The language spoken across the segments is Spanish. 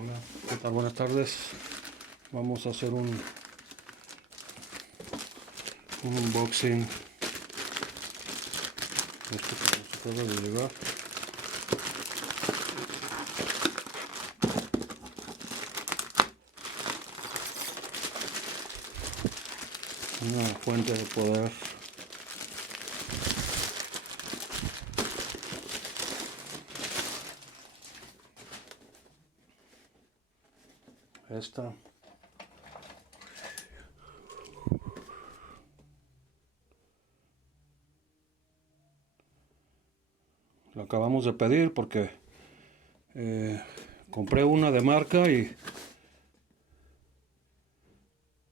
Hola, ¿qué tal? Buenas tardes. Vamos a hacer un unboxing. Esto que nos acaba de llegar. Una fuente de poder. Esta. La acabamos de pedir porque compré una de marca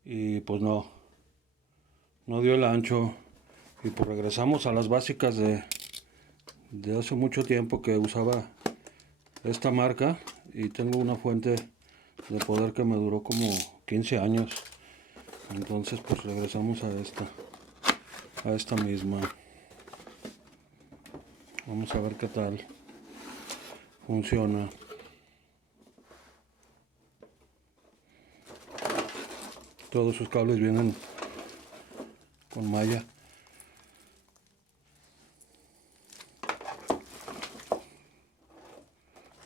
y pues no dio el ancho. Y pues regresamos a las básicas de hace mucho tiempo que usaba esta marca, y tengo una fuente de poder que me duró como 15 años. Entonces pues regresamos a esta misma. Vamos a ver qué tal funciona. Todos sus cables vienen con malla.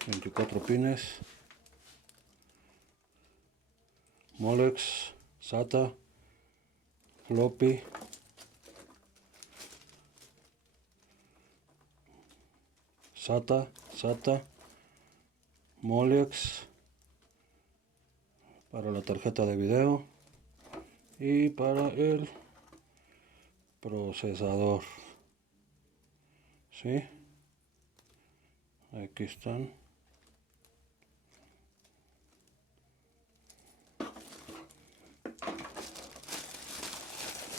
...24 pines. Molex, SATA, floppy, SATA, Molex para la tarjeta de video y para el procesador. ¿Sí? Aquí están.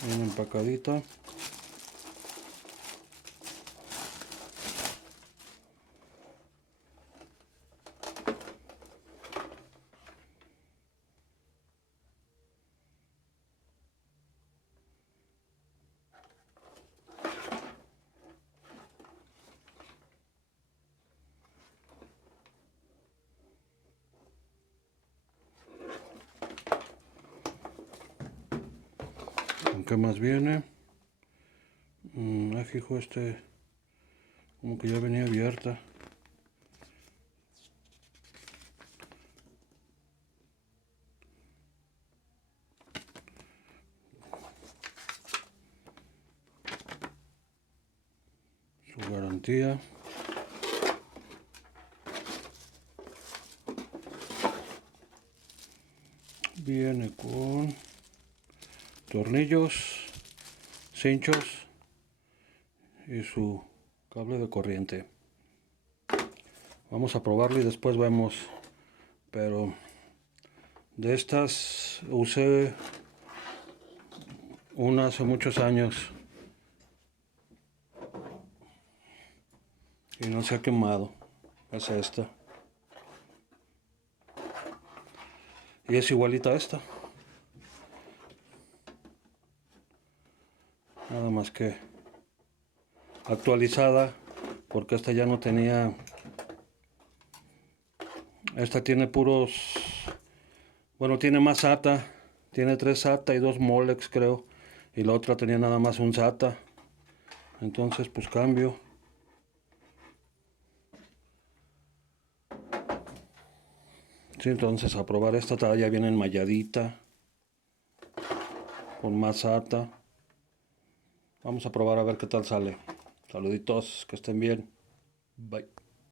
Bien empacadita. ¿Con qué más viene? Fijo, como que ya venía abierta. Su garantía. Viene con tornillos, cinchos y su cable de corriente. Vamos a probarlo y después vemos. Pero de estas usé una hace muchos años y no se ha quemado. Es esta. Y es igualita a esta. Nada más que actualizada, porque esta ya no tenía. Esta tiene puros. Bueno, tiene más SATA. Tiene 3 SATA y 2 Molex, creo. Y la otra tenía nada más un SATA. Entonces pues cambio. Sí, entonces a probar esta. Ya viene enmalladita, con más SATA. Vamos a probar a ver qué tal sale. Saluditos, que estén bien. Bye.